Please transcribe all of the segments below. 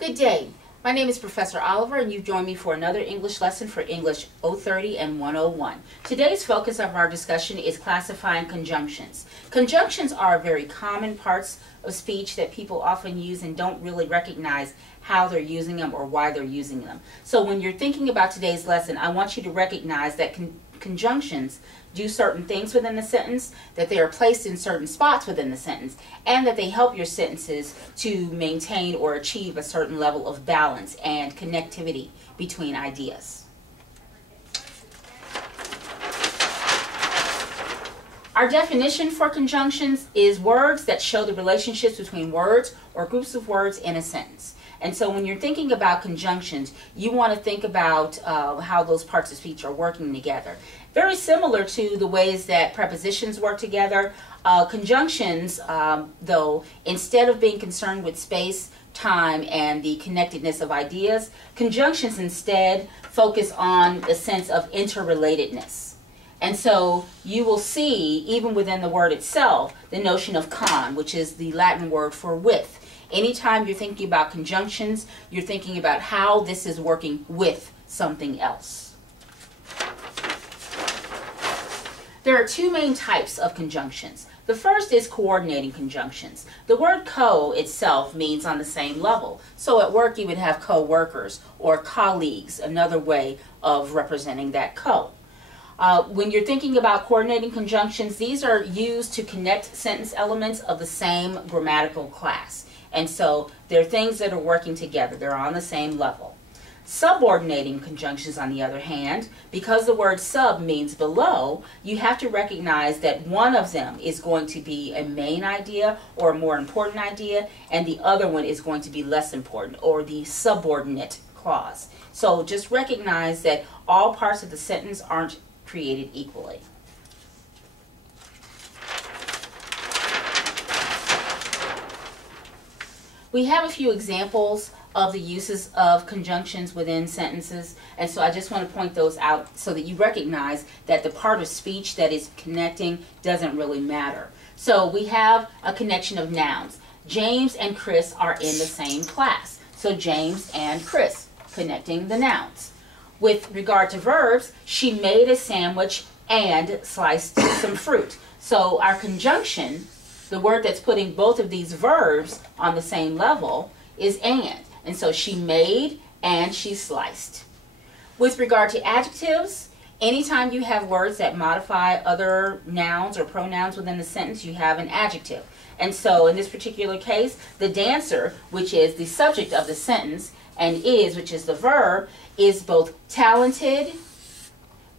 Good day. My name is Professor Oliver and you've joined me for another English lesson for English 030 and 101. Today's focus of our discussion is classifying conjunctions. Conjunctions are very common parts of speech that people often use and don't really recognize how they're using them or why they're using them. So when you're thinking about today's lesson, I want you to recognize that conjunctions do certain things within the sentence, that they are placed in certain spots within the sentence, and that they help your sentences to maintain or achieve a certain level of balance and connectivity between ideas. Our definition for conjunctions is words that show the relationships between words or groups of words in a sentence. And so when you're thinking about conjunctions, you want to think about how those parts of speech are working together. Very similar to the ways that prepositions work together, conjunctions, though, instead of being concerned with space, time, and the connectedness of ideas, conjunctions instead focus on the sense of interrelatedness. And so you will see, even within the word itself, the notion of con, which is the Latin word for with. Anytime you're thinking about conjunctions, you're thinking about how this is working with something else. There are two main types of conjunctions. The first is coordinating conjunctions. The word co itself means on the same level. So at work you would have co-workers or colleagues, another way of representing that co. When you're thinking about coordinating conjunctions, these are used to connect sentence elements of the same grammatical class. And so they're things that are working together. They're on the same level. Subordinating conjunctions, on the other hand, because the word sub means below, you have to recognize that one of them is going to be a main idea or a more important idea, and the other one is going to be less important, or the subordinate clause. So just recognize that all parts of the sentence aren't created equally. We have a few examples of the uses of conjunctions within sentences, and so I just want to point those out so that you recognize that the part of speech that is connecting doesn't really matter. So we have a connection of nouns. James and Chris are in the same class. So James and Chris, connecting the nouns. With regard to verbs, she made a sandwich and sliced some fruit. So our conjunction, the word that's putting both of these verbs on the same level, is and. And so she made and she sliced. With regard to adjectives, anytime you have words that modify other nouns or pronouns within the sentence, you have an adjective. And so in this particular case, the dancer, which is the subject of the sentence, and is, which is the verb, is both talented,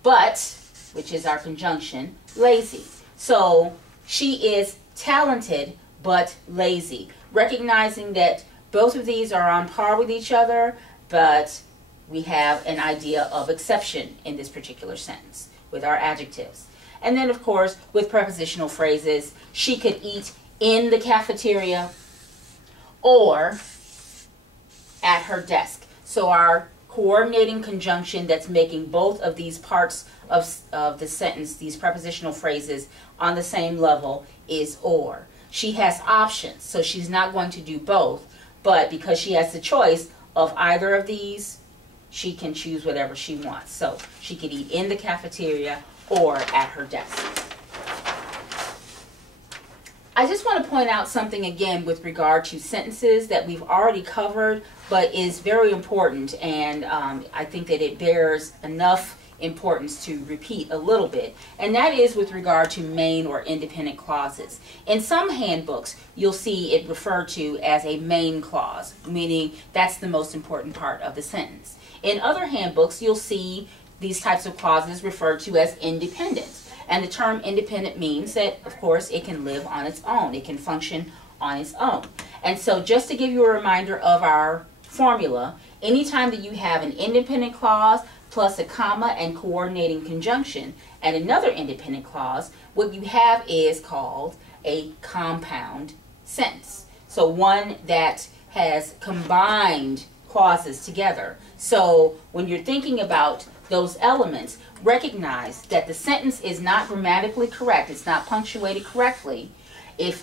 but, which is our conjunction, lazy. So she is talented but lazy, recognizing that both of these are on par with each other, but we have an idea of exception in this particular sentence with our adjectives. And then, of course, with prepositional phrases, she could eat in the cafeteria or at her desk. So our coordinating conjunction that's making both of these parts of the sentence, these prepositional phrases, on the same level is or. She has options, so she's not going to do both, but because she has the choice of either of these, she can choose whatever she wants. So she could eat in the cafeteria or at her desk. I just want to point out something again with regard to sentences that we've already covered, but is very important, and I think that it bears enough importance to repeat a little bit, and that is with regard to main or independent clauses. In some handbooks, you'll see it referred to as a main clause, meaning that's the most important part of the sentence. In other handbooks, you'll see these types of clauses referred to as independent. And the term independent means that, of course, it can live on its own. It can function on its own. And so just to give you a reminder of our formula, anytime that you have an independent clause plus a comma and coordinating conjunction and another independent clause, what you have is called a compound sentence. So one that has combined clauses together. So when you're thinking about those elements, recognize that the sentence is not grammatically correct, it's not punctuated correctly,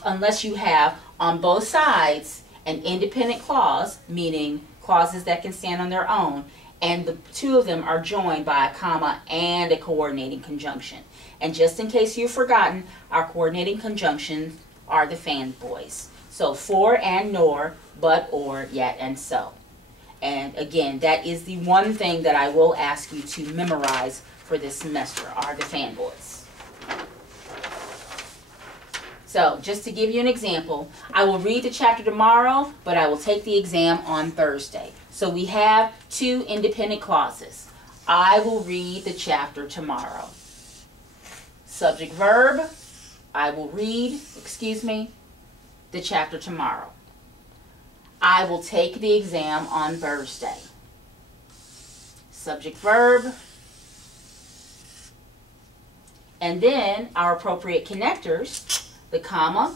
unless you have on both sides an independent clause, meaning clauses that can stand on their own, and the two of them are joined by a comma and a coordinating conjunction. And just in case you've forgotten, our coordinating conjunctions are the fanboys. So for and nor, but, or, yet, and so. And again, that is the one thing that I will ask you to memorize for this semester, are the fanboys. So just to give you an example, I will read the chapter tomorrow, but I will take the exam on Thursday. So we have two independent clauses. I will read the chapter tomorrow. Subject verb, I will read, the chapter tomorrow. I will take the exam on Thursday. Subject verb. And then our appropriate connectors, the comma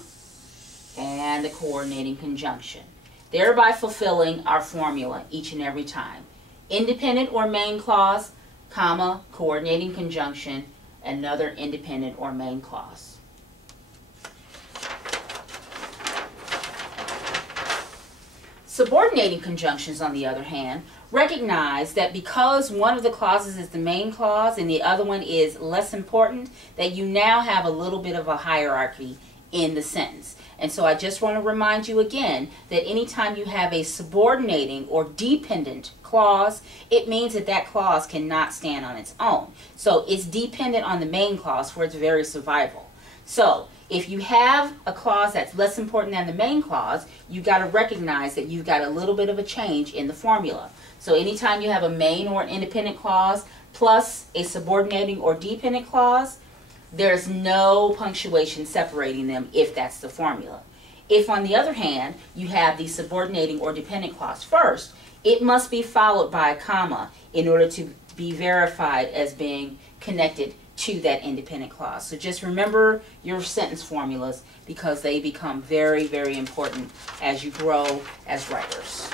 and the coordinating conjunction, thereby fulfilling our formula each and every time. Independent or main clause, comma, coordinating conjunction, another independent or main clause. Subordinating conjunctions, on the other hand, recognize that because one of the clauses is the main clause and the other one is less important, that you now have a little bit of a hierarchy in the sentence. And so I just want to remind you again that anytime you have a subordinating or dependent clause, it means that that clause cannot stand on its own. So it's dependent on the main clause for its very survival. So if you have a clause that's less important than the main clause, you've got to recognize that you've got a little bit of a change in the formula. So anytime you have a main or an independent clause plus a subordinating or dependent clause, there's no punctuation separating them if that's the formula. If, on the other hand, you have the subordinating or dependent clause first, it must be followed by a comma in order to be verified as being connected to that independent clause. So just remember your sentence formulas because they become very, very important as you grow as writers.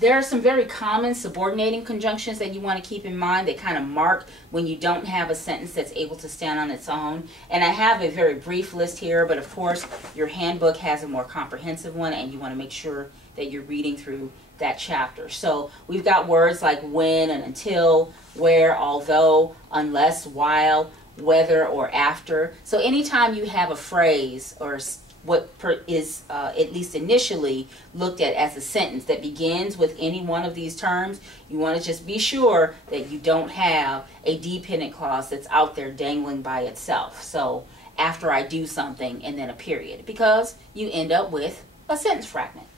There are some very common subordinating conjunctions that you want to keep in mind that kind of mark when you don't have a sentence that's able to stand on its own. And I have a very brief list here, but of course your handbook has a more comprehensive one and you want to make sure that you're reading through that chapter. So we've got words like when and until, where, although, unless, while, whether, or after. So anytime you have a phrase or what is at least initially looked at as a sentence that begins with any one of these terms, you want to just be sure that you don't have a dependent clause that's out there dangling by itself. So after I do something and then a period, because you end up with a sentence fragment.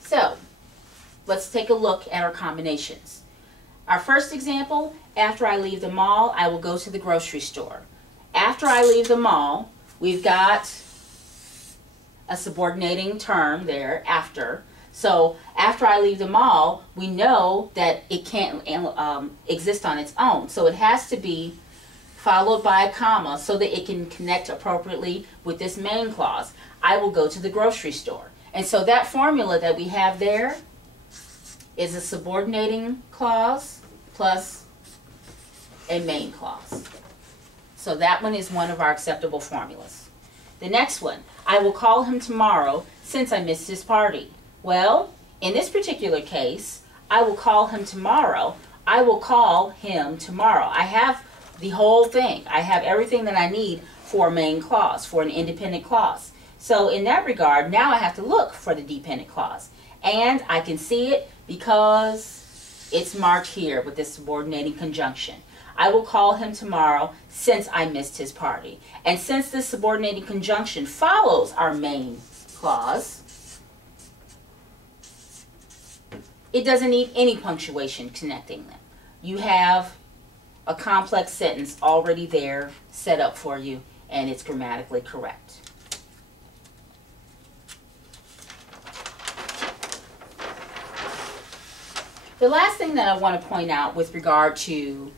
So let's take a look at our combinations. Our first example, after I leave the mall, I will go to the grocery store. After I leave the mall, we've got a subordinating term there, after. So after I leave the mall, we know that it can't exist on its own. So it has to be followed by a comma so that it can connect appropriately with this main clause. I will go to the grocery store. And so that formula that we have there is a subordinating clause plus a main clause. So that one is one of our acceptable formulas. The next one, I will call him tomorrow since I missed his party. Well, in this particular case, I will call him tomorrow. I will call him tomorrow. I have the whole thing. I have everything that I need for a main clause, for an independent clause. So in that regard, now I have to look for the dependent clause. And I can see it because it's marked here with this subordinating conjunction. I will call him tomorrow since I missed his party. And since this subordinating conjunction follows our main clause, it doesn't need any punctuation connecting them. You have a complex sentence already there set up for you, and it's grammatically correct. The last thing that I want to point out with regard to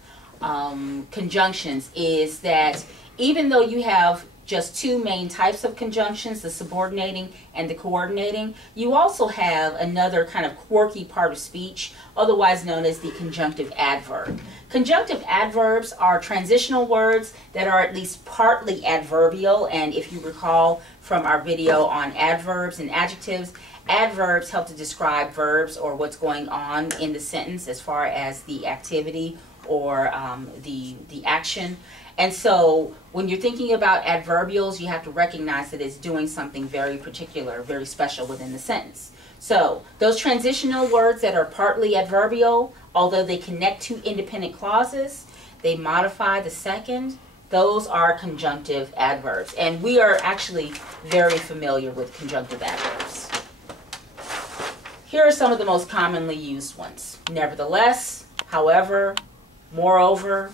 conjunctions is that even though you have just two main types of conjunctions, the subordinating and the coordinating. You also have another kind of quirky part of speech, otherwise known as the conjunctive adverb. Conjunctive adverbs are transitional words that are at least partly adverbial, and if you recall from our video on adverbs and adjectives, adverbs help to describe verbs or what's going on in the sentence as far as the activity or the action. And so when you're thinking about adverbials, you have to recognize that it's doing something very particular, very special within the sentence. So those transitional words that are partly adverbial, although they connect to independent clauses, they modify the second, those are conjunctive adverbs. And we are actually very familiar with conjunctive adverbs. Here are some of the most commonly used ones. Nevertheless, however, moreover,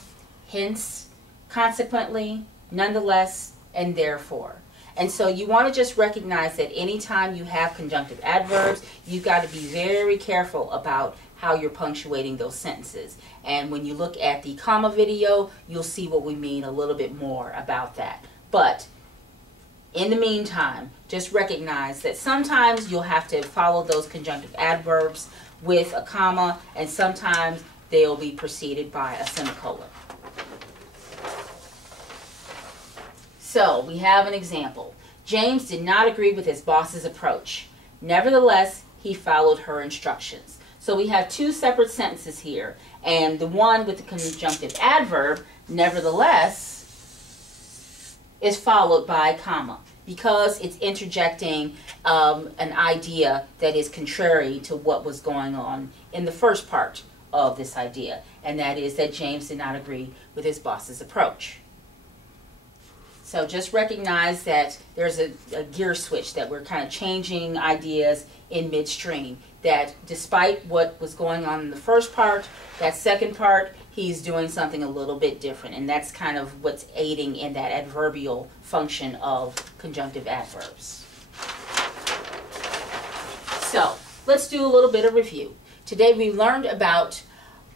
hence, consequently, nonetheless, and therefore. And so you want to just recognize that anytime you have conjunctive adverbs, you've got to be very careful about how you're punctuating those sentences. And when you look at the comma video, you'll see what we mean a little bit more about that. But in the meantime, just recognize that sometimes you'll have to follow those conjunctive adverbs with a comma, and sometimes they'll be preceded by a semicolon. So we have an example. James did not agree with his boss's approach. Nevertheless, he followed her instructions. So we have two separate sentences here, and the one with the conjunctive adverb, nevertheless, is followed by a comma because it's interjecting an idea that is contrary to what was going on in the first part of this idea, and that is that James did not agree with his boss's approach. So just recognize that there's a gear switch, that we're kind of changing ideas in midstream, that despite what was going on in the first part, that second part, he's doing something a little bit different. And that's kind of what's aiding in that adverbial function of conjunctive adverbs. So let's do a little bit of review. Today we learned about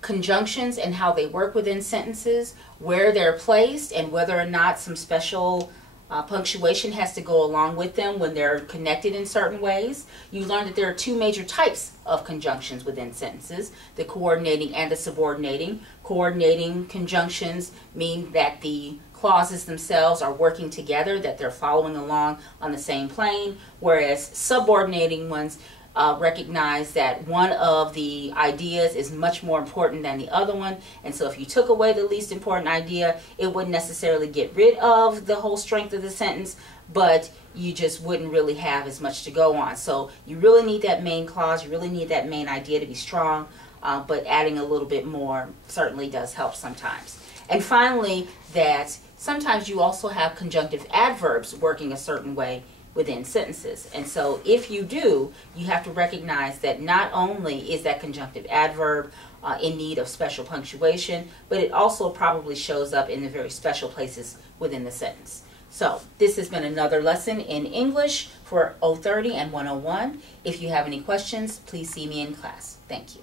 conjunctions and how they work within sentences, where they're placed, and whether or not some special punctuation has to go along with them when they're connected in certain ways. You learned that there are two major types of conjunctions within sentences, the coordinating and the subordinating. Coordinating conjunctions mean that the clauses themselves are working together, that they're following along on the same plane, whereas subordinating ones recognize that one of the ideas is much more important than the other one, and so if you took away the least important idea, it wouldn't necessarily get rid of the whole strength of the sentence, but you just wouldn't really have as much to go on. So you really need that main clause, you really need that main idea to be strong, but adding a little bit more certainly does help sometimes. And finally, that sometimes you also have conjunctive adverbs working a certain way within sentences. And so if you do, you have to recognize that not only is that conjunctive adverb in need of special punctuation, but it also probably shows up in the very special places within the sentence. So this has been another lesson in English for 030 and 101. If you have any questions, please see me in class. Thank you.